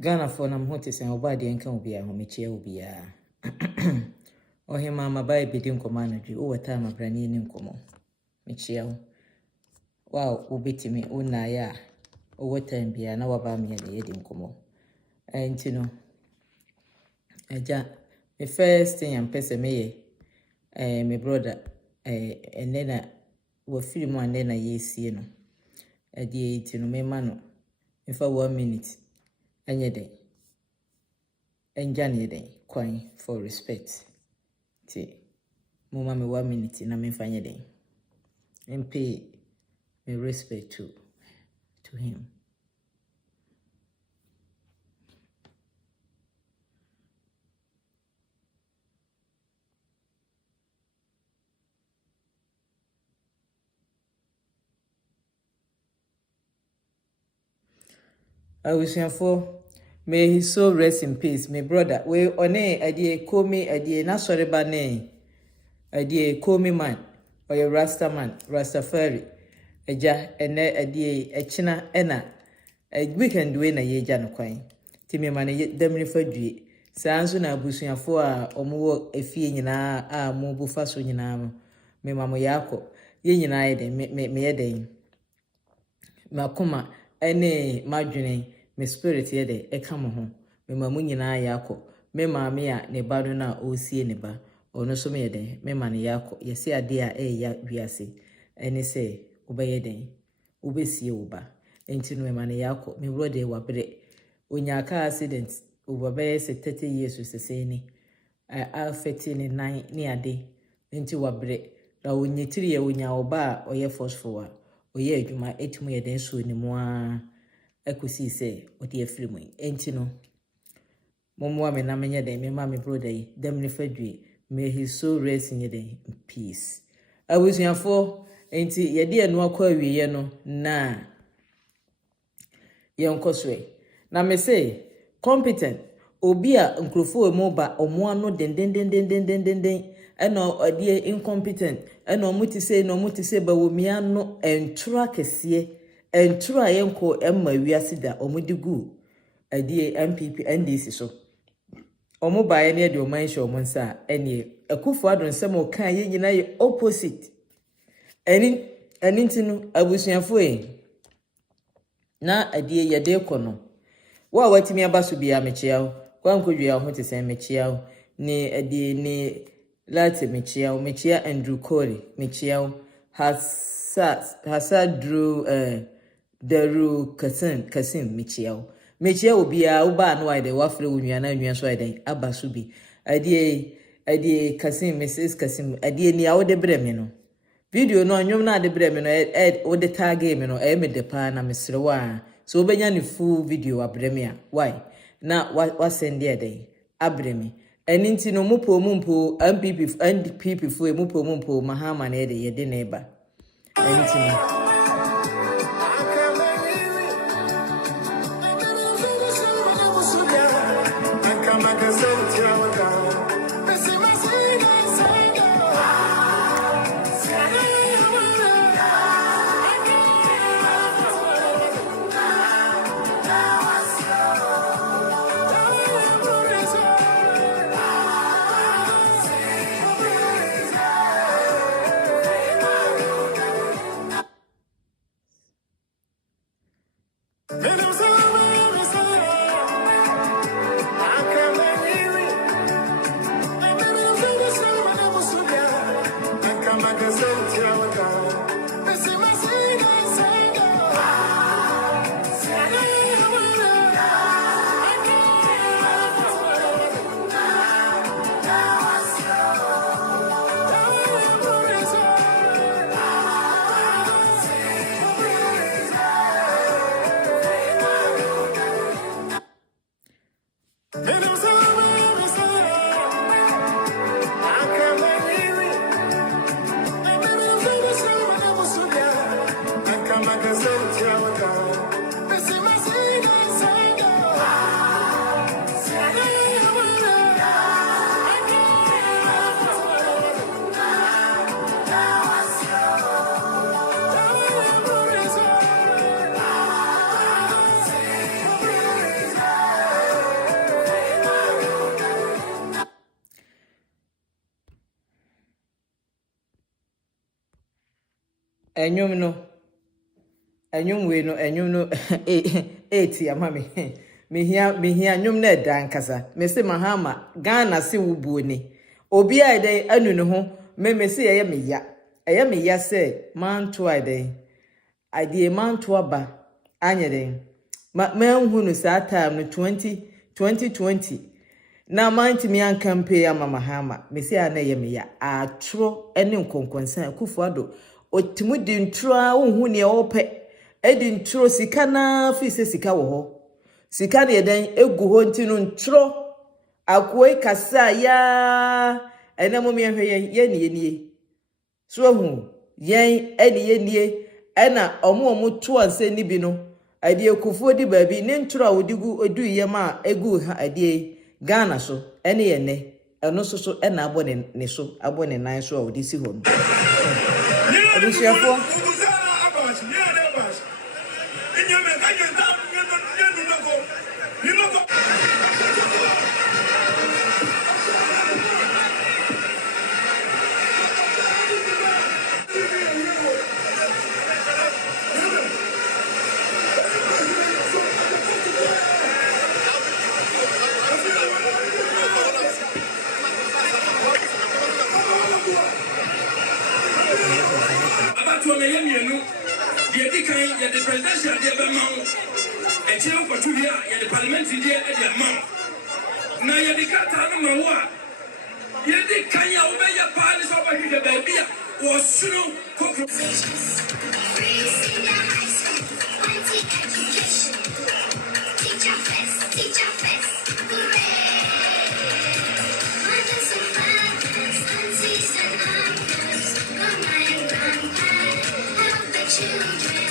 Ghana for nam hote sen obade enka obi a homechie obi a. Ohima mabai bidi nkoma anadwi o wata mabrani ni nkomo. Mechie wo. Wow, obetimi una ya. O wata bia na waba me ye di nkomo. Enti no. Eja the first thing I'm person me my brother and then we film and then ye see no. Edi enti no me ma no. In for 1 minute. Enye den. Enjane den kwan for respect. Ti mama me 1 minute na me fanye den. And pay me respect to him. Awusiafo, may his soul rest in peace. My brother, we one idea call me idea na sorry ba ne. Idea call me man or your Rasta man, Rastafari. Eja ene idea echina ena. A weekend we na ye jano kwan. Ti me man demri fadwi. Sanso na abusuafo a omo efie nyina a mo bufa so nyina no. Me mamo yako. Ye nyina ye den me ye den. Makoma ene madwene me spirit ye de eka mo ho me mamu nyina yako me maame a ne ba no na osie ne ba ono so me de me ma ne yako ye se ade a ya wiase ene se obeye den obesie wo ba enti no me ma ne yako me brother wa bre onyaka accident obebe se 30 years se se ni affect ni nan ni ade enti wa bre na onyitiri ye onya oba oye forceful oye adwuma etumu ye den so ni mo a akusi se odi afiri mu enti no momwa me na menye den me ma me brother yi dem ne fadwi may his soul rest in peace. Abusuafo enti ye de anu akwa awiye no na ye nkoswe na me say competent obi a nkrofo emu ba omo ano den eno odie incompetent eno muti se ba wo mia no entura kese entura yenko emma wiase da omudigu adie MPP NDC so omo bae ne de o manhye omo nsa ene akufo adon sem o kan ye nyina ye opposite eni ntinu abusuafo na adie ye de kono wa watimi abaso bia mechiawo kwa nkodua ho te sen mechiawo ni adie ni lati mechia Andrew Corey mechia hasa drew Daru Kasim mechia obia uba no wide wafre unua so ide abaso bi adie Kasim Mrs Kasim adie ni awode breme no video no anwom na ade breme no o de tag me no me de pa na mesrewa so obenya ni full video abreme a why na wa send there abreme eninti no mupo MPP NDP fu mupo mahama na ye de neighbor eninti no enyum no enyum we no enyum no 8 ya mame mehia nyum na dan kasa me se mahama Ghana se wubuo ni obi a den anu ne ho me se ye me ya se manto a den ade manto aba anye den ma hunu sa time no 2020 na manti mi an campaign ama mahama me se ana ye me ya atro ene nkonkonsan Kufuado otimu di ntro a hu ne ope edi ntro sika na fi se sika wo ho sika ne den egu ho ntinu ntro akoi kasa ya ene mo mi hwe ye nie so hu yen ene nie ena omo to anse ni bi no ade Kufuo di baabi ne ntro a odigu odu yema egu ha ade Ghana so ene ye ne eno so ena abone ne so abone nan so a odi si ho no abusiafo the presidential debate, a chair for 2 years, the parliamentary day at the mount. Now you're the Catana Mawa. You're the Kanya Obey Palace over here, the baby, or soon cockroaches. Teacher fest, hooray! Mothers and fathers, aunties and uncles, grandma and grandpa, help the children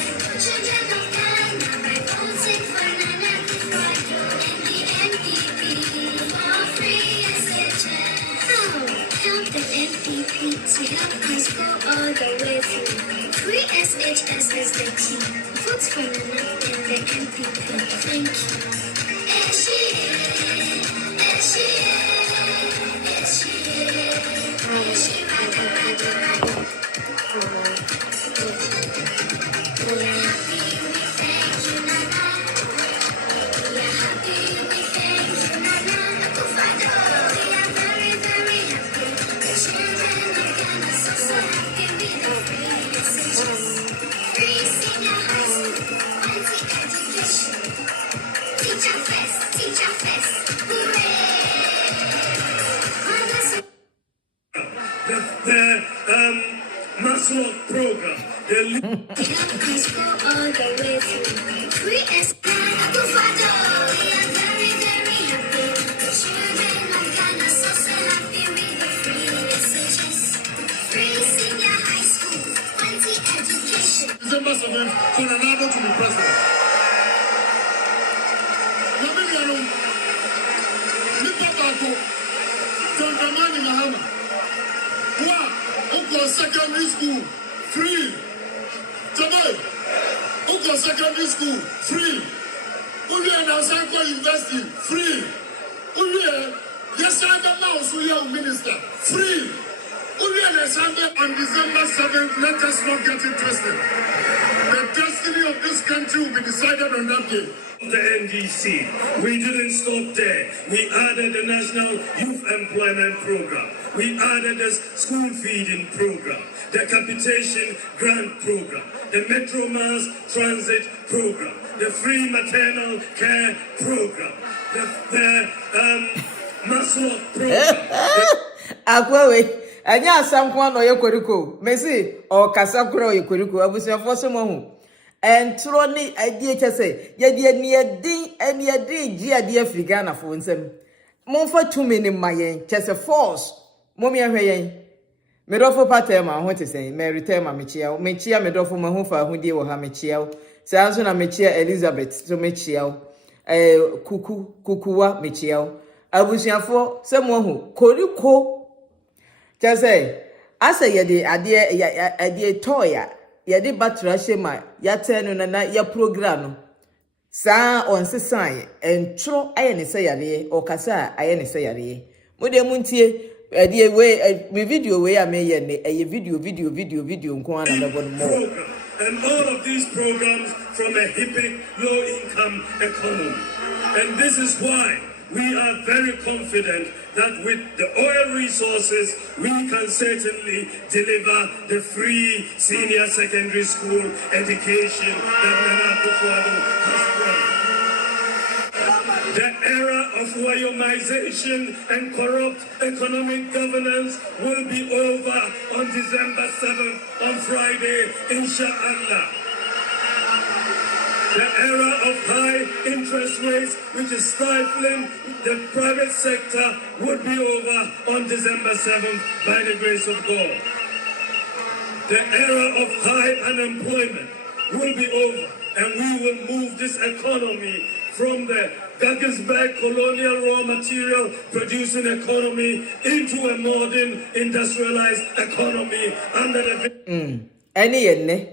of Ghana by voting for Nana Kufuado and the NPP for free SHS. Help the NPP to help us go all the way through. Free SHS is the key. Vote for Nana and the NPP. Thank you. National program. Coronado to be president. Secondary school free. Today, Uko secondary school free. Uye na Sanko University free. Uye yesterday mouse uye minister free. Uye na Sunday on December 7th. Let us not get interested. The destiny of this country will be decided on that day. The NDC. We didn't stop there. We added the National Youth Employment Program. We added the school feeding program, the capitation grant program, the Metro Mass Transit program, the free maternal care program, the National program. Akwawe, anya asamkwa no yekoriko. Mesi o kasakura yekoriko abusiafo somo. Entro ni adie chese ye ni edin ji adie Africa na fo nsem. Monfa tumi ni mayen chese force. Momi ahweyen medofo patema ho tesen meritema mechia medofo mahofa ahudie wo ha mechia sanso na mechia Elizabeth to mechia kukuwa mechia abusiafo semo ho koriko chese asa yede ade toya yede batra shema ya tenu na ya program no sa onsesan entro aye ne seyare okasa aye ne seyare mode muntie me video way I may a video nko ana me bon mo. And all of these programs from a hippie low-income economy. And this is why we are very confident that with the oil resources, we can certainly deliver the free senior secondary school education that Nana Akufo-Addo has promised. The era of Wyomization and corrupt economic governance will be over on December 7th, on Friday, inshallah. The era of high interest rates, which is stifling the private sector, would be over on December 7th by the grace of God. The era of high unemployment will be over, and we will move this economy from the Gaggisberg colonial raw material producing economy into a modern industrialized economy under the Any yenne.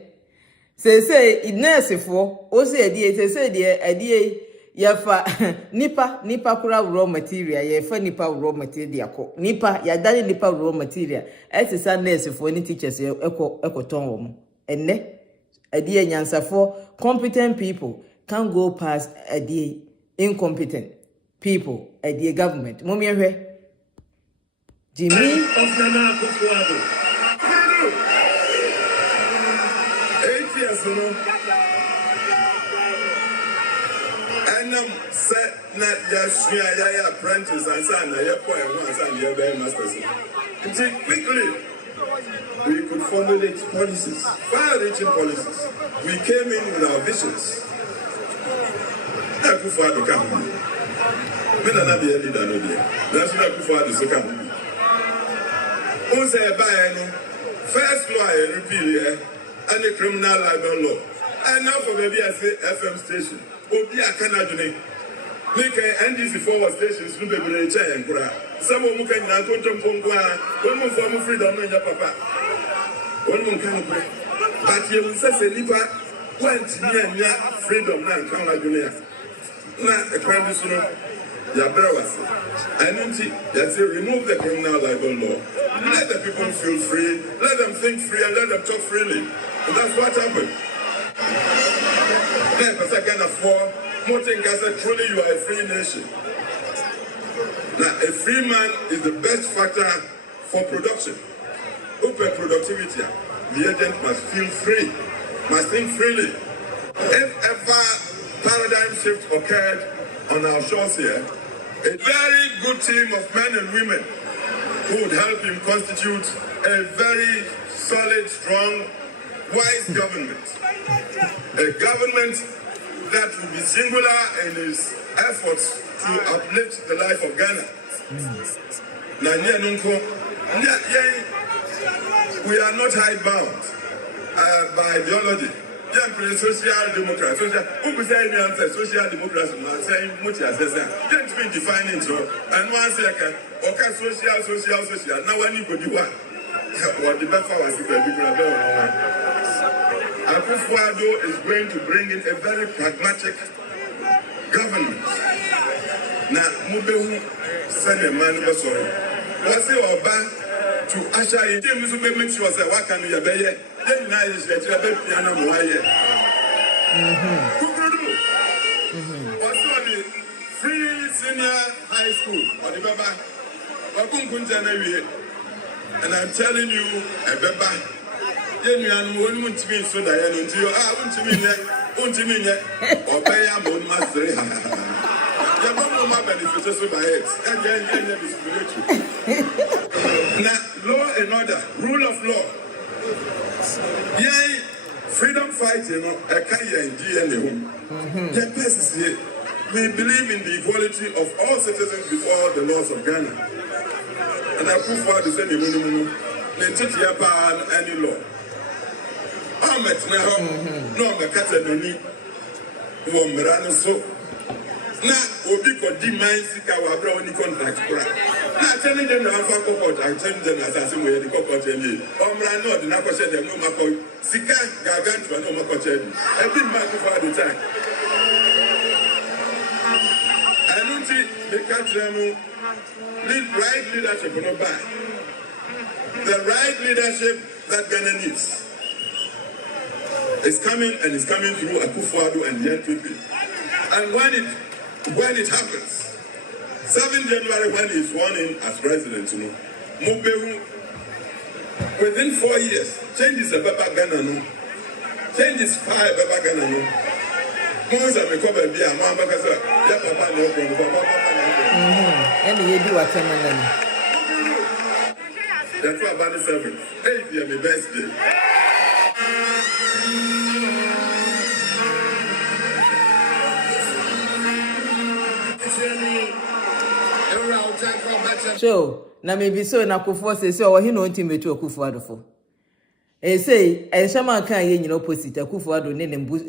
Say nurse for o say die yafa nipa kura raw material yafa nipa raw material ko nipa ya dane nipa raw material etisa nurse for ni teachers ekoton wo mo enne adie nyansafo competent people can go past adie incompetent people adie government mommy hwe Jimmy of Nana Akufo-Addo. 8 years ago, and set not just me, I apprentice and son, I point once and the other masters. Quickly, we could formulate policies, far-reaching policies. We came in with our visions. Akufo-Addo come. Me na be a leader no be. That's why Akufo-Addo so come. Who say buy no first law repeal here and the criminal libel law. And now for baby I say FM station. Obi akana dune. Make NDC forward stations no be be chai enkura. Some of mu kan na kontom ponkwa. One mo for mu freedom no nya papa. One mo kan no. But you say nipa went nya freedom na kan la dune. Na ekwan so no ya brewase. And that's remove the criminal libel law. Let the people feel free, let them think free, and let them talk freely. And that's what happened. Then, for second of all, Martin said, truly you are a free nation. Now, a free man is the best factor for production. Open productivity. The agent must feel free, must think freely. If ever paradigm shift occurred on our shores here, a very good team of men and women who would help him constitute a very solid, strong, wise government. A government that will be singular in its efforts to uplift the life of Ghana. We are not hidebound by ideology. Social democrat, social democracy, much as can't be defining so. And one second, okay, social. Now when you go do what? What the best was Akufo-Addo is going to bring in a very pragmatic government. Now, Mubehu send a man sorry. What's it about to usher in? James will make sure that what can you be? Then now is that you have a piano. What's the free senior high school or the Baba? And I'm telling you, a Baba. And one won't mean so that I won't mean that, or pay a moon master. The moment benefits by it, and then now, law and order, rule of law. Yea, freedom fighting, a kaya in DNA. Yet, this is it. We believe in the equality of all citizens before the laws of Ghana. And I prove for the same any law. I'm at now, no, the cat and me, one so. Now, Obi could demand our brownie contract. Now, telling them how far court, I tell them as I say, where the court and you. Omra, the Nako said, no, Mako, Sika, Gargantua, no, Mako said, I've been back for the time. I don't see. Make a lead right leadership on our back. The right leadership that Ghana needs is coming, and it's coming through Akufo-Addo and the NPP. And when it happens, 7 January, when he's sworn in as president, within 4 years, changes a Baba Ghana no. Changes 5 Baba Ghana no. Moves are recovered via Mama Kasa, ya Papa no Papa. And you do what I'm doing. That's why about the 7th. Hey, you're my best day. So, na maybe so na Akufo say o he no ultimate Akufo-Addo for. Say e shama kan ye nyina opposite Akufo-Addo ne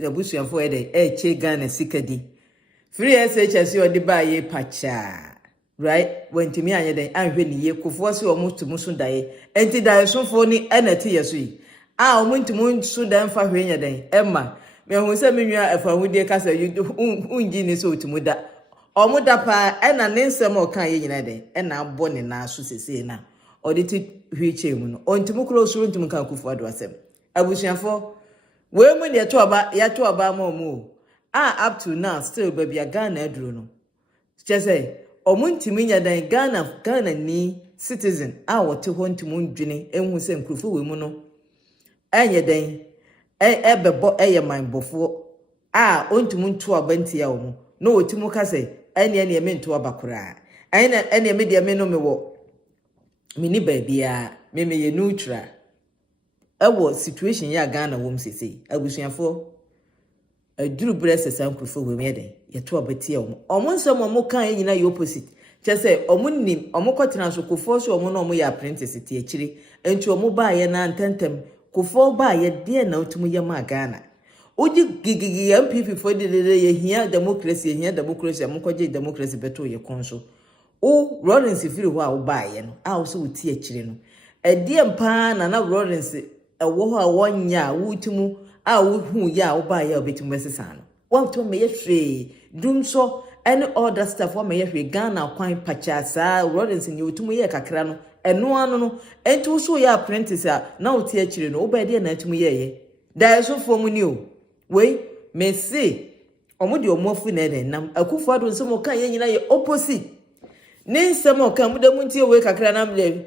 busuafo e dey che Ghana sikadi. Free SHS o de ba ye pacha. Right? When timi anye den anhwe ni ye Akufo so o mutumu so dae. Enti dae so fo ni enati yeso yi. A o mutumu so dan fa hwe nya den. Emma, me hu se menwa afa hudie kasa unji ni so otumu da. Omuda pa ena ne nsem o kan ye nyina den ena abo ne na so sese na oditi hwiche mu no ontimu kro osuru ntimu kan Akufo-Addo asem abusuafo we mu ne to aba ma mu up to now still baby Ghana aduro no chese omuntimi nya dan Ghana ni citizen a wote ho ntimu ndwene enhu se nkrofo we mu no enye den ebebo eye manbofo a ontimu nto aba ntia wo mu no otimu kase ene mento abakura ene me de me no me wo mini babia me ye neutral ewo situation ya Ghana wo msese abusuafo aduru brese sankrofo we me den ye to abatie wo nsem omo kan nyina ye opposite chese omo nim omo kwotena so kofo so omo no omo ya apprentice ti akiri enti omo ba ye na ntentem kofo ba ye de na otumu ye ma Ghana Uji gigi MPP for the ye here democracy amukwaje democracy beto ye konso. O Lawrence firi ho a wo baaye no. A wo so wuti akire no. Ede mpa na Lawrence ewo ho a wonya wutimu a wo hu ye a wo baaye obetimu besesa no. Won to me ye hwe dum so any other stuff wo me ye hwe Ghana kwan pacha saa Lawrence ni wutumu ye kakra no. Eno anu no enti wo so ye apprentice a na wuti akire no. Wo baaye na atumu ye. Da so fo mu ni o. We me say omudi omofu na den nam Akufo-Addo nsemo kan ye nyina ye opposite ne nsemo kan muda muntie we kakra na mle every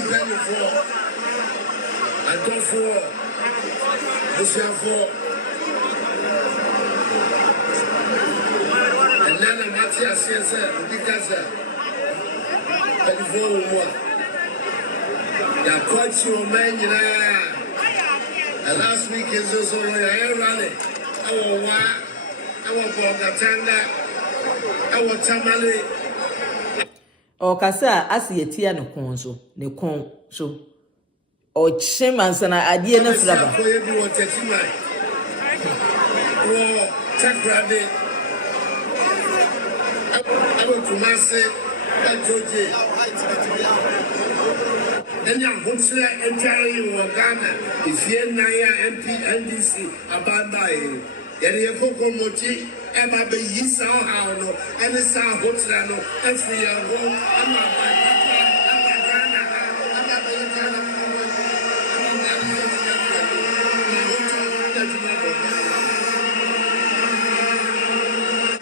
benefit I go for and then Matthias says because ya coach your man and last week is also running. Our Bogatanga, our Tamale. O kasa asi yetia no kon so ne kon so o chimansa na adie na fraba For everyone touching my Takrade. I will Kumase, George. Then you put entirely in Ghana. If you're Naya MP NDC Abanda, you're Coco Moti, Emma Be Yisa Hano, and the Sa Hotlano, and free your home. I'm not Ghana.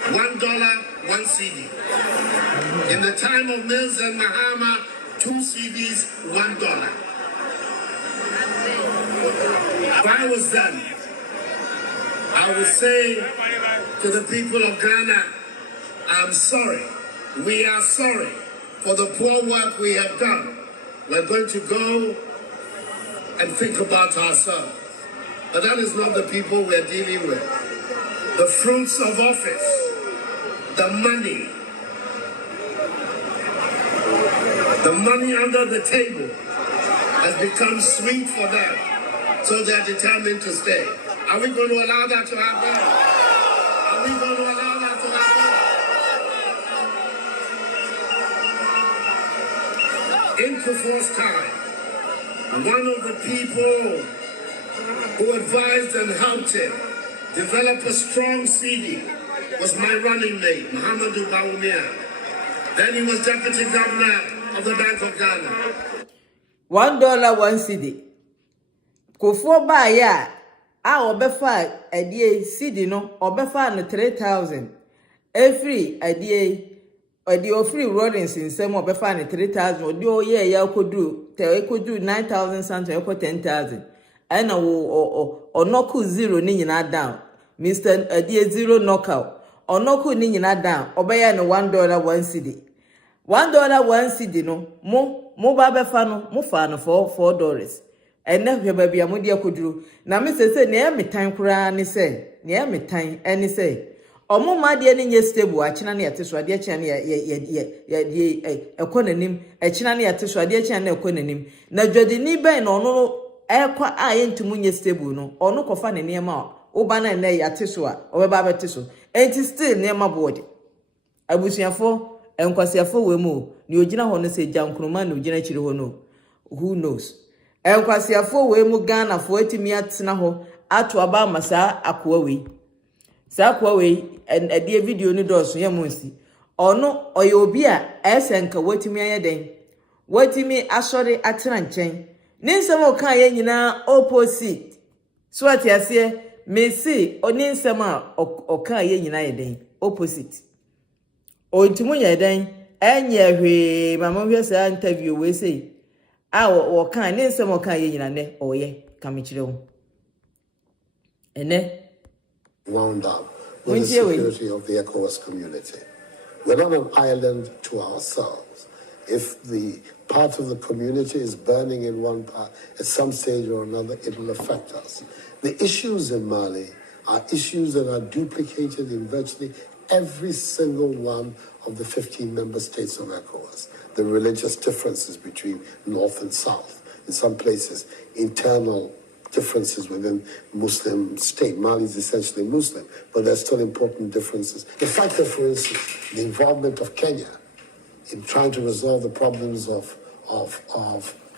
$1, 1 CD. In the time of Mills and Mahama, 2 CDs, $1. If I was done, I would say to the people of Ghana, I'm sorry. We are sorry for the poor work we have done. We're going to go and think about ourselves. But that is not the people we're dealing with. The fruits of office, the money under the table has become sweet for them, so they're determined to stay. Are we going to allow that to happen? Are we going to allow that to happen? In Kufuor's time, one of the people who advised and helped him develop a strong CD was my running mate, Muhammadu Bawumia. Then he was deputy governor of the Bank of Ghana. $1 1 cedi. Kofo ba ya a obefa adie cedi no obefa no 3,000. Every adie free Rollins nsem obefa no 3,000. Odi oye ya kodu 9,000 something eko 10,000. Ena wo onoku zero ni nyina down. Mr. Adie zero knockout. Onoku ni nyina down. Obeya no $1 1 cedi. $1 1 cedi no mo ba befa no mo fa no $4. Ene hwe ba bia mo de akoduru na me se ne metan kura ne se ne metan ene se omo ma de ne nye stable akina ne yate so ade akina ne ye ekonanim akina ne yate so ade akina ne ekonanim na dwode ni ben no no ekwa aye ntumu nye stable no ono kofa ne ne ma o ba na ne yate so a obeba bete so enti still ne ma board abusuafo enkwasiafo we mu ni ogina ho no se jankroma ni ogina chiri ho no who knows enkwasiafo we mu Ghana fo atimi atena ho ato aba masa akwa we sa akwa we ade video ni doso ye monsi ono oye obi a esenka watimi ayeden watimi asori atena nchen ni nsem oka ye nyina opposite so atiase mesi oni nsem a oka ye nyina yeden opposite ontimu yeden enye hwe mama hwe sa interview we say wo kan ne nsem kan ye nyina ne oye kamechire wo ene wound up with the security of the ECOWAS community. We're not an island to ourselves. If the part of the community is burning in one part, at some stage or another, it will affect us. The issues in Mali are issues that are duplicated in virtually every single one of the 15 member states of ECOWAS. The religious differences between North and South, in some places, internal differences within Muslim state. Mali is essentially Muslim, but there's still important differences. The fact that, for instance, the involvement of Kenya in trying to resolve the problems of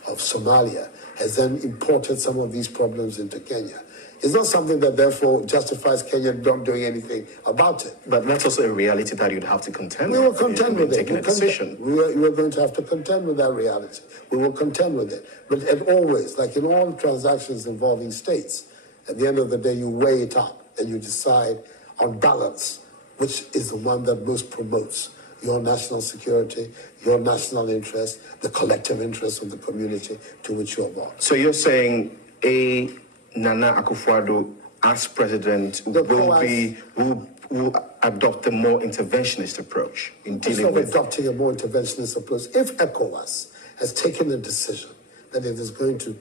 Somalia has then imported some of these problems into Kenya. It's not something that therefore justifies Kenya not doing anything about it. But that's also a reality that you'd have to contend with. We will contend with it. Taking a decision. We're going to have to contend with that reality. We will contend with it. But as always, like in all transactions involving states, at the end of the day, you weigh it up and you decide on balance, which is the one that most promotes your national security, your national interest, the collective interest of the community to which you're born. So you're saying Nana Akufo-Addo, as president, will adopt a more interventionist approach in dealing with... adopting a more interventionist approach. If ECOWAS has taken a decision that it is going to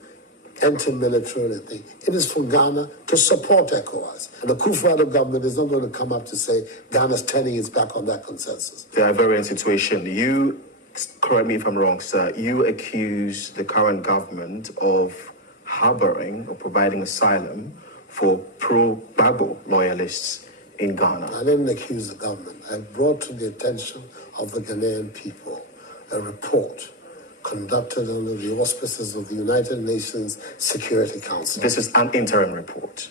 enter militarily, it is for Ghana to support ECOWAS. And the Akufo-Addo government is not going to come up to say Ghana's turning its back on that consensus. The Ivorian situation, you, correct me if I'm wrong, sir, you accuse the current government of harboring or providing asylum for pro-Gbagbo loyalists in Ghana. I didn't accuse the government. I brought to the attention of the Ghanaian people a report conducted under the auspices of the United Nations Security Council. This is an interim report.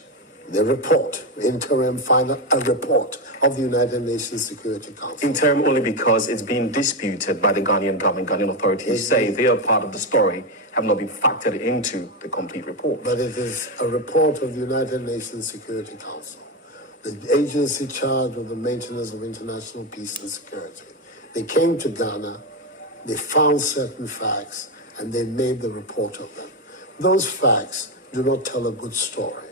The report, interim, final, a report of the United Nations Security Council. Interim only because it's being disputed by the Ghanaian government. Ghanaian authorities say they are part of the story, have not been factored into the complete report. But it is a report of the United Nations Security Council, the agency charged with the maintenance of international peace and security. They came to Ghana, they found certain facts, and they made the report of them. Those facts do not tell a good story.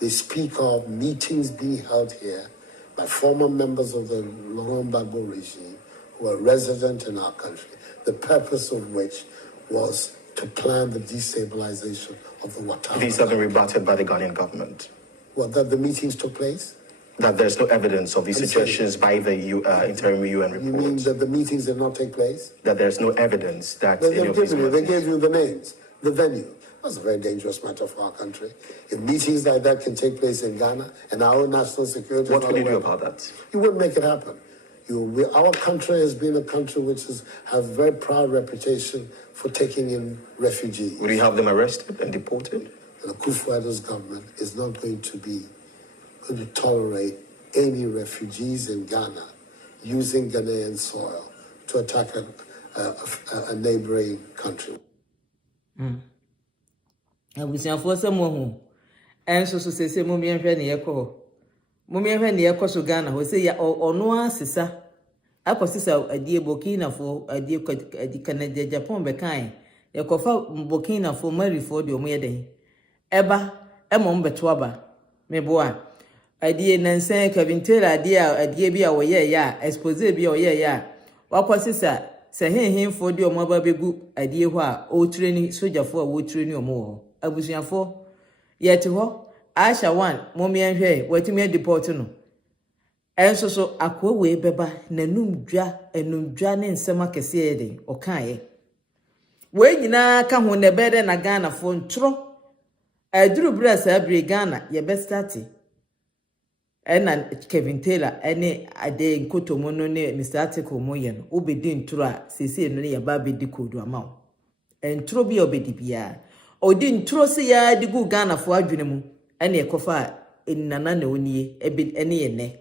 They speak of meetings being held here by former members of the Laurent Gbagbo regime who are resident in our country, the purpose of which was to plan the destabilization of the Ouattara. These have been rebutted by the Ghanaian government. Well, that the meetings took place? That there's no evidence of these suggestions by the interim UN report. You mean that the meetings did not take place? That there's no evidence that They gave you the names, the venue. That's a very dangerous matter for our country. If meetings like that can take place in Ghana and our own national security... What will you do about that? You wouldn't make it happen. Our country has been a country which has a very proud reputation for taking in refugees. Will you have them arrested and deported? And the Akufo-Addo's government is not going to tolerate any refugees in Ghana using Ghanaian soil to attack a neighboring country. Abusiafo se mo hu enso so sese mo mienhwe ne yekọ mo mienhwe ne yekọ so Ghana ho se ya ono asesa akosisa adie Burkina fo adie Canada Japan be kan yekofa Burkina fo marifo de omo yeden eba emo mbeto aba meboa adie nansan kabintela adie bi a woye ya expose bi a woye ya wakosisa se henhenfo de omo aba begu adie ho a o training sojafo a wo training omo ho abusuafo yete ho asha 1 momienhwe watumi deport no enso so akwawe beba nanumdwa enumdwa ne nsema kese yede okaye we nyina ka ho ne bede na Ghana fo ntro aduru brasa abre Ghana ye be start ena Kevin Taylor ene ade nkotomo no ne Mr. Article mo ye no obedi ntro a sese no ne ye ba bedi kodu ama entro bi obedi bia odi ntro se ya digu Ghana fo adwene mu ene ekofa enana na onie ene ye ne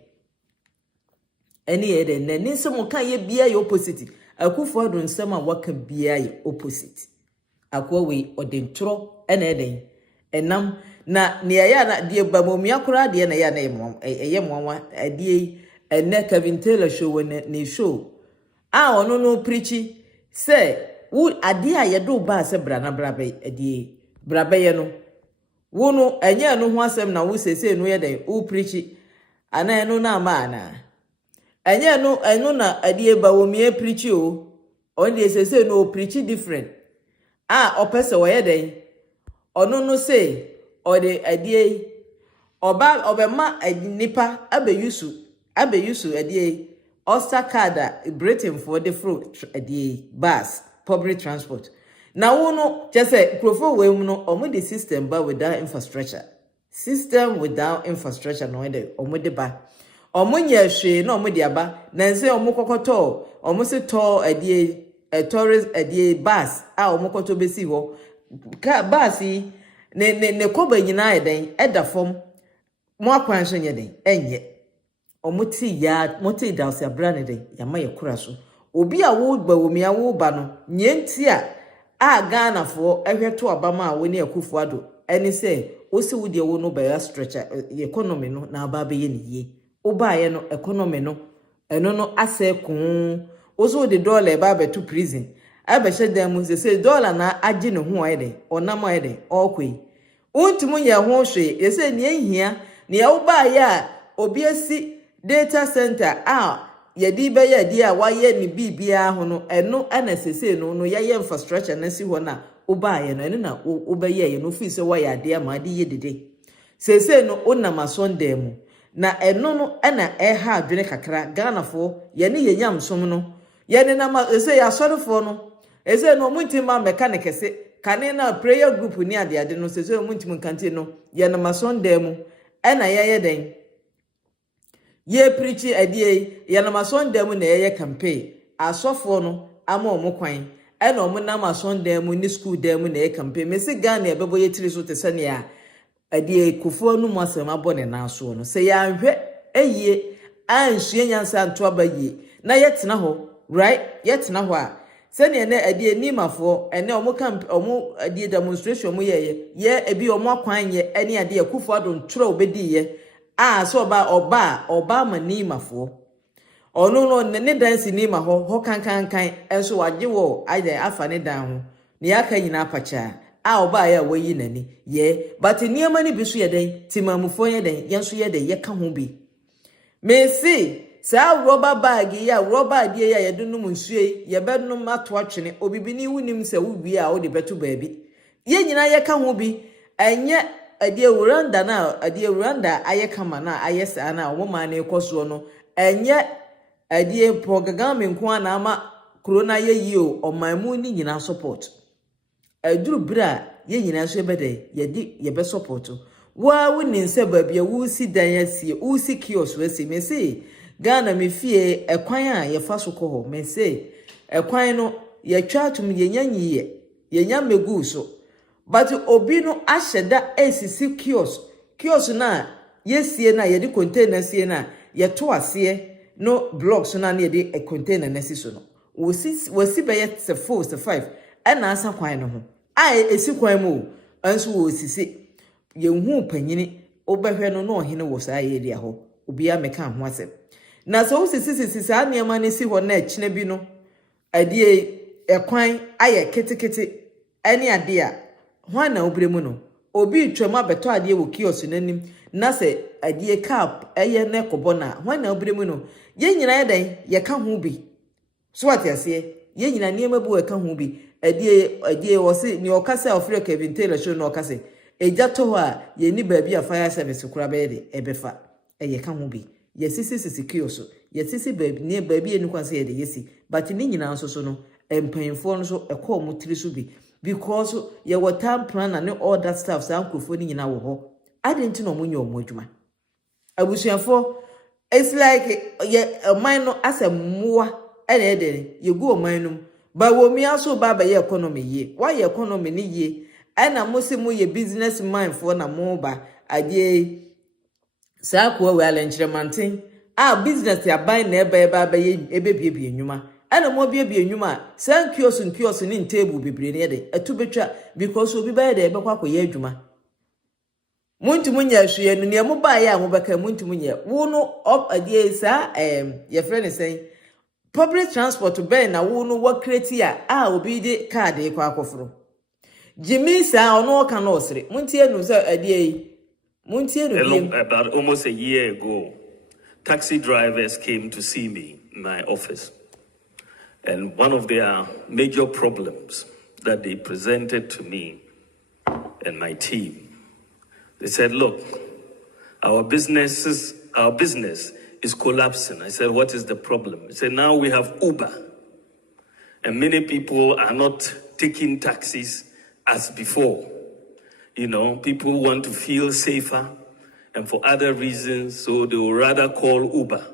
ene ye de ne nsem kan ye bia ye opposite akufo ado nsem a waka bia ye opposite akwa we odi ntro ene eden enam na ne ya na de bamomia kora de na ya na eye mwanwa ade ene Kevin Taylor show ne show a ono no preachi say wo ade a ye do ba se bra na brabe ade brabe ye no wo no enye no ho asem na wo sese no ye den wo preachi ana eno na ma na enye no eno na ade ba wo mie preachi o on de sese no preachi different a opese wo ye den ono no say or the idea obema nipa abeyusu idea Oster Kada Britain for the fruit idea bus public transport na wono just say crofo we no omo the system but without infrastructure no de omo de ba omo nya hwe na omo de aba na nse omo kokoto omo se to idea tourist idea bus a omo koto besi ho ka bus ne koba nyina eden eda fom mo akwanhwe nye den enye omuti ya moti dawse brane den ya maye kura so obi a wo gba omi a wo ba no nyenti a Ghana fo ehweto abama a woni akufo ado eni se osi wudi wo no ba stretcher economy no na aba be ye ne ye oba ye no economy no eno no ase kun oso de dollar ba be to prison abehye dan mu se dollar na age ne ho ayede onam ayede okwe untumu ye ho hwe yese ne ehia ne ya uba ya obi asi data center a yedi be ya di a waye ni bibia ho no eno ana sese no ye infrastructure na si ho na uba ye no eno na ubaye ye no fi se wa ya de ma de ye dede sese no onam Sunday mu na eno no ana ha adwene kakra Ghana fo ye ne ye nyam som no ye ne na ese ya sorofo no ese no muntima mechanic ese kane na prayer group ni ade no sese muntim kante no ye na Sunday mu ena ye den ye preach adie ye na Sunday mu na ye campaign asofo no ama omukwan ena omunam Sunday mu ni school dem mu na ye campaign mesi Ghana e bebo ye tiri so te sane ya adie kufo no mu asem abone na so no se ya hwe eyie anhue nyansa nto abaye na ye tena ho right ye tena ho a sene ne adie nimafo ene omu camp omu adie demonstration mu ye ebi omu akwan ye ene adie kufo ado ntro obedi ye a so oba ma nimafo ono no ne dance nima ho kankan enso waje wo aide afa ne dan ho ne aka nyina apacha a oba ya wayi nani ye but niema ni bisu ye den timamufo ye den yenso ye den ye ka ho bi me see sa rubber bag ya rubber die ya yedunum nsue ye bedunum ato atwene obibini wunim se wubi a wo de beto baabi ye nyina ye ka ho bi enye adie uranda na adie uranda aye kama na aye sa na wo ma na ekoso no enye adie program nko na ama corona ye yi o omanmu ni nyina support aduru bra ye nyina so bede ye be support wa woni nse baabi wu si dan asie wu si kiosk wasi me say Ghana me fie ekwan a ye fa so ko ho me say ekwan no ye twa atum ye nyanyiye ye nyamegu so but obi no ahyeda esisi kiosk na ye sie na ye di container sie na ye to ase no blocks na na de a container nesi so no wasi be ye se 4 se 5 na asa kwan no ho esi kwan mu anso wo sisi ye hu panyini obehwe no no hene wo sa area ho obi ameka ho asem na so wo sisi sa niam na si ho na akina bi no adie ekwan aye ketekete ani ade a ho na obremu no obi twema beto ade wo kiosk nanim na se adie cap eye na kobo na ho na obremu no ye nyina yedan ye ka ho bi so what ase ye nyina niam bu e ka ho bi adie wo se ni okase ofre Kevin Taylor show no okase eja to ho a ye ni baabi a fire service kura be de ebefa eye ka ho bi ye sisi kiosk ye sisi baabi ni baabi enu kwase ye de yesi but ni nyina so no empanfo no so ekọ mo tiri so bi because ye water plan and all that stuff sa ankrofo ni nyina wo ho adenti no mo nya omo adwuma abusuafo it's like ye man no as a moa ene ede ye go man no ba wo mi aso ba ba ye economy ye why ye economy ni ye ana mo se mo ye business mind for na mo ba ade sa ko we ala nchiremanten business ya buy na eba ye ebebie enwuma ana mo bie enwuma san kiosk ni table bebre ne de etu betwa because obi ba de ebekwa koye adwuma muntumunye hwe no ne mo ba ye a mo beka muntumunye wo no up adie sa ye friend say public transport be na wo no wo create obi de card e kwa akoforo Jimmy sa ono ka no osre muntie no sa adie muntie no about almost a year ago taxi drivers came to see me in my office. And one of their major problems that they presented to me and my team, they said, look, our business is collapsing. I said, what is the problem? They said, now we have Uber. And many people are not taking taxis as before. You know, people want to feel safer and for other reasons, so they will rather call Uber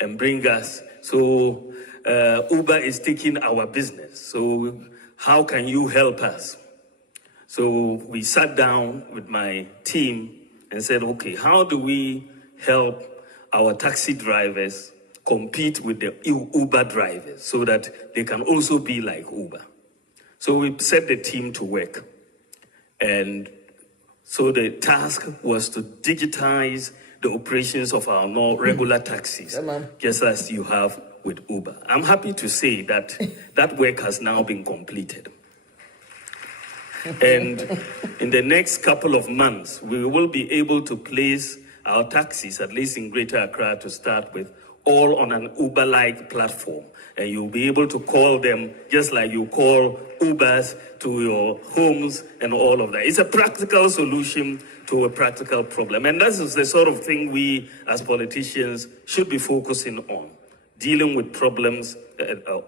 and bring us. So Uber is taking our business. So how can you help us? So we sat down with my team and said, okay, how do we help our taxi drivers compete with the Uber drivers so that they can also be like Uber? So we set the team to work. And so the task was to digitize the operations of our more regular taxis, just as you have with Uber. I'm happy to say that that work has now been completed. And in the next couple of months, we will be able to place our taxis, at least in Greater Accra to start with, all on an Uber-like platform. And you'll be able to call them just like you call Ubers to your homes and all of that. It's a practical solution to a practical problem. And that is the sort of thing we as politicians should be focusing on, dealing with problems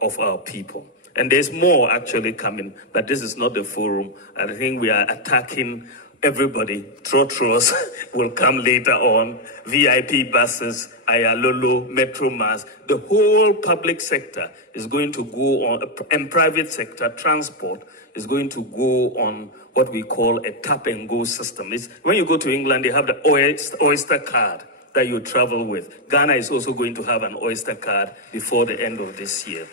of our people. And there's more actually coming, but this is not the forum. I think we are attacking everybody. Trotros will come later on, VIP buses, Ayalolo, Metro Mass. The whole public sector is going to go on, and private sector transport is going to go on what we call a tap and go system. It's, when you go to England, they have the Oyster card that you travel with. Ghana is also going to have an Oyster card before the end of this year.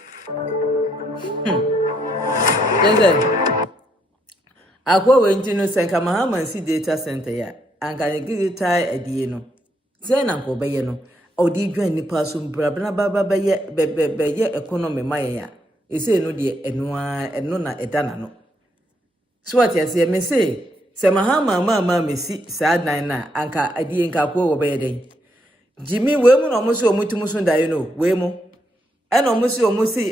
Akwa wenti no senka Mahama si data center ya anka ne gigita adie no se na nko beye no odi dwan nipa so brabna baba beye economy maye ya ese no de eno na edana no so what ya se me se Mahama mama mesi sa dan na anka adie nka akwa wo beye den Jimmy we mu no mo so omutum so dae no we mu ena omusi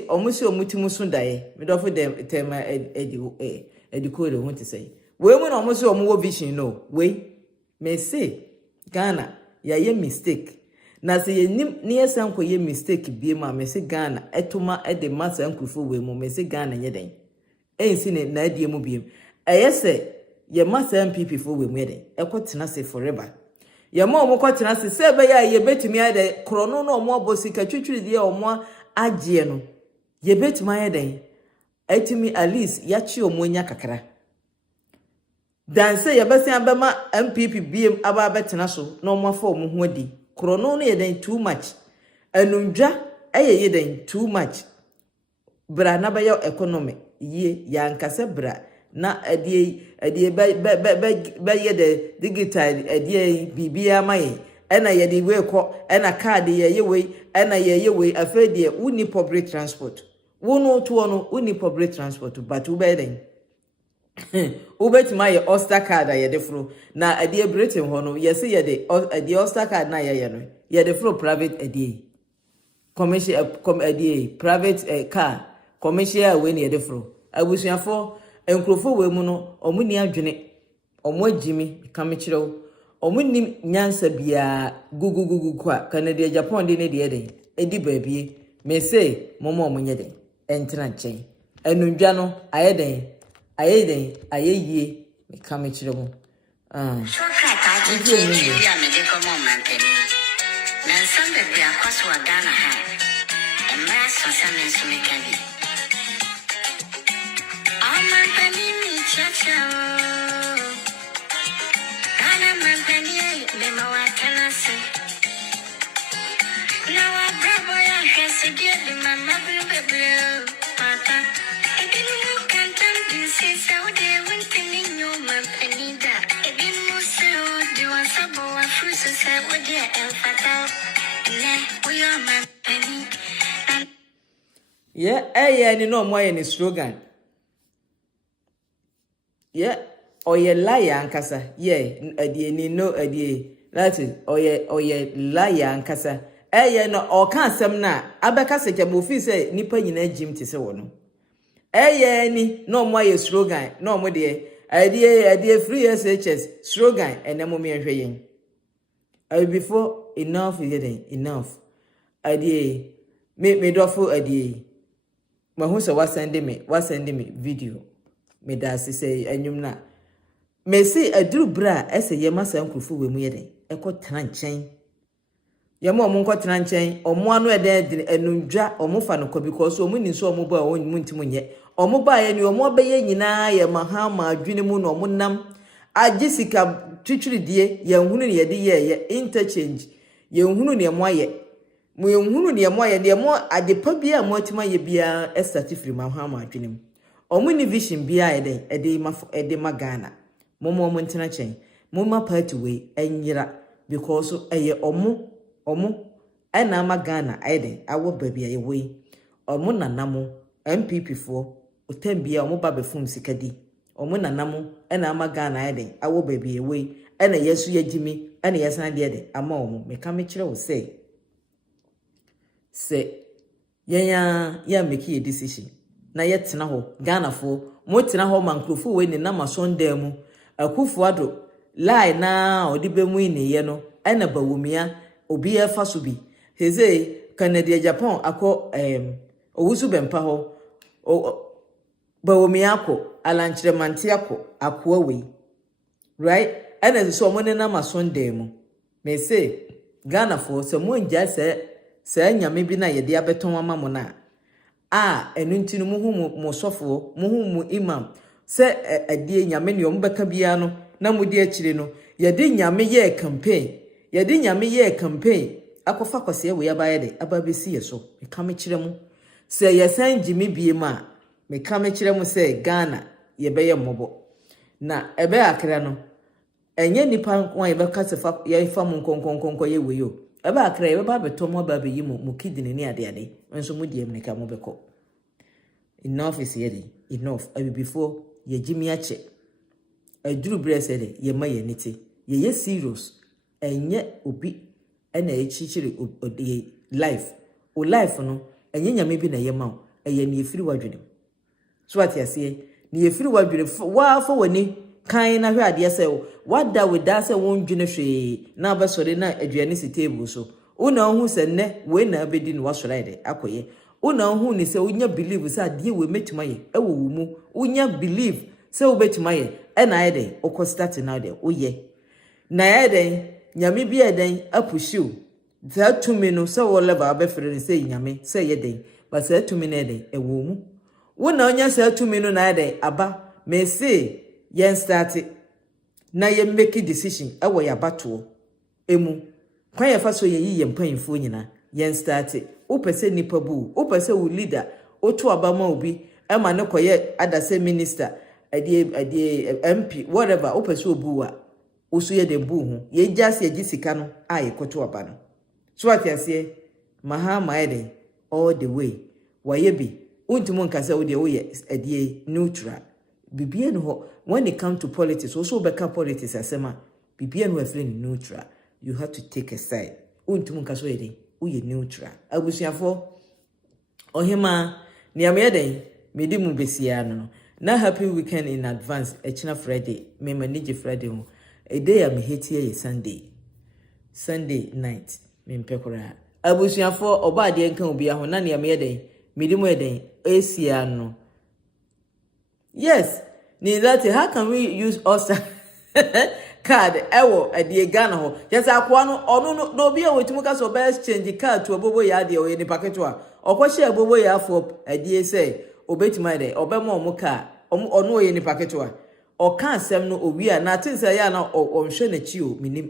omutimu so dae me do for dem tema edicode want to say we mu no mo so omo vision no we me say Ghana ya ye mistake na say nim ne yesan ko ye mistake bie ma me say Ghana etoma de masa nkrufo we mu me say Ghana nye den ensi ne na adie mu biem eyese ye masa MPP fo we mu den ekotena say forever ye ma omo kotena say se be ya ye betumi ade krono no omo abosika twitwiri de omo agye no ye betumi ade etimi at least ya chi omonya kakra dan say ye bese abema MPP biem aba betena so no mo fa omo ho adi krono no yeden too much enundwa yeden too much bra na bayo economy ye yankase bra na adie ba yede digital adie bibia mai ena yede we ko ena card ye we ena ye we afedie uni public transport wono to ono uni public transport but ubeden ubet my Oyster card yede fro na adie Britain ho no yesi yede adie Oyster card na ye no yede fro private adie commercial adie private car commercial we na yede fro abusuafo enkrofo we mu no omuni adwene omo agimi kame kirew omuni nyansa bia gugugugu kwa Canada Japan de ne de den edi baabie me say momo omunye den entra nchen enundwa no ayeden ayeye me kame kirew so kata ti ya me de komo manteni na sambe bia kwaso Ghana ha emra so samen so me kan bi yeah, ni no mo ye ni slogan. Yeah, oye liar ankasa. Yeah, adie ni no adie. That is oye liar ankasa. No o kan asem na abeka se kemo fi se nipa nyina jim te se wono. Ni no mo ye slogan. No mo de adie free SHS slogan enemo me hwe yen. Before enough is getting enough. Adie me dofo adie. Mahu se was sending me video. Me da say enyum na. Me say aduru bra ese yema sankrofo we mu yeden. Eko tranchen. Yema omo nko tranchen, omo anu eden enundwa omo fa no ko because omo ni so omo ba omo ntimo nye. Omo ba ye ni omo beye nyina ye mahama adwene mu no omo nam agisika twitwiri die ye hunu ne ye de ye interchange. Ye hunu ne mo aye. Mu yenhunu ne mo ye de mo adepa bia mo atima ye bia estatifiri mahama adwene mu. Omo ni vision bia eden ede magana. Momo ntena chen. Moma party we enyira because eye omo ena magana eden awo babia ye we. Omo nanamo MPP fo otembia omo ba befum sikadi. Omo nanamo ena magana eden awo babia ye we. Ena yesu yagimi ena yesana de ede ama omo meka me kire wo say ya make a decision na yetena ho Ghana fo mo tena ho mankrofo we ne na masonda mu akufu ado lai na odi mu ni ye no ena bawumia obi e fa so bi heze Canada Japan akọ owusu bempa ho bawumia akọ alanchiremante akọ we right ena so mo ne na masonda mu me say Ghana fo so mo nja se nyame bi na ye de abeton amamo na enunti no mu sofo mu imam se adie nyame ne ombeka bia no na mudi akire no ye de nyame ye campaign akofa kwase we abaye de ababesi ye so me ka me kire mu se ye san jimi bie ma me ka me kire mu se Ghana ye beye mmobo na ebe akra no enye nipa nko ye beka se fa ye fa mu nkonkonkonko ye we yo ebe akra ye ba beto mo ba be yi mu kidini ni ade enso mu die me ka mo beko. Enough is here. Enough. Before ye jimi ache. Aduru bre said ye ma ye niti. Ye serious. Enye obi ena echichiri life. O life no enye nyame bi na ye ma. Eye ni efiri wadwene. So what you say? Ni efiri wadwene wa fo wani kan na hwe ade se wada we da se won dwene hwe na ba sori na aduane si table so. Una hu se ne we na abedi no wasori de akoye. Una hu ni se unya believe se ade we metima ye ewo mu unya believe se wo betima ye e na ye den o start na de oye na ye den nyame bi ye den apushiu za tumi no se wo leba abefere ni se nyame se ye den ba se tumi na den ewo mu una unya se tumi no na ye den aba me se ye start na ye make decision ewo ya bato emu kwan ya fa so ye mpanyimfo nyina yen start opese nipa bu opese wo leader oto abama obi ema ne koye adase minister ade MP whatever opese obuwa oso ye de bu ho ye jase ye gisika no aye koto aba no so atiase mahama eden all the way waye bi untumu nkasa wo de wo ye ade neutral bibie no ho when it come to politics also beka politics asema bibie no afre neutral you have to take a side untumu nkasa wo ye uye neutral abusuafo ohima niamye den medi mu besia no na happy weekend in advance echina Friday me manage Friday ho a day am hate here Sunday night me mpekora abusuafo oba de nkan obi aho na niamye den medi mu eden esia no yes ni that how can we use us card ewo ade Ghana ho yes akwa no onu no obi a wetimu ka so best change card to obobo ya de o ni packet a okwhye obobo ya afo ade say obetima de obemo omuka onu o ye ni packet a oka asem no owi a na tin say ya na onhwe na chi o minim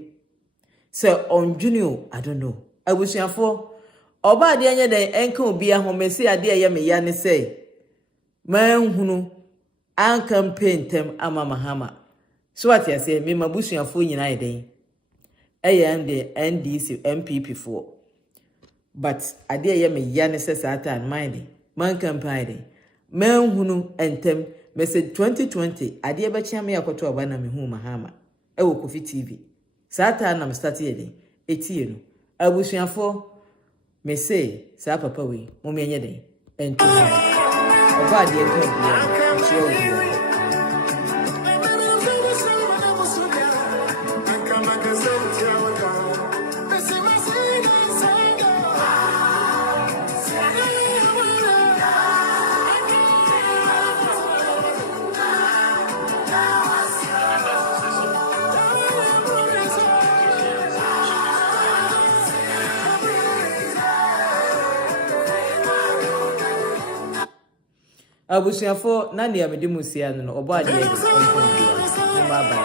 say onjuni o I don't know abusuafo oba de anya den enka obi a ho mesi ade ye me ya ne say manhunu incompetent ama mahama so what you say me mabusuafo nyina yeden the NDC MPP for but ade ye me ya ne say satan mind man campaign man hunu entem message 2020 ade be chia me yakoto oba na me hu mahama wo Kofi TV satan na start yeden etie no abusuafo me say sa papa we mo me enye den ento oba ade ento bi chia abusuafo na ne amede musia no obo ade ento bi ma ba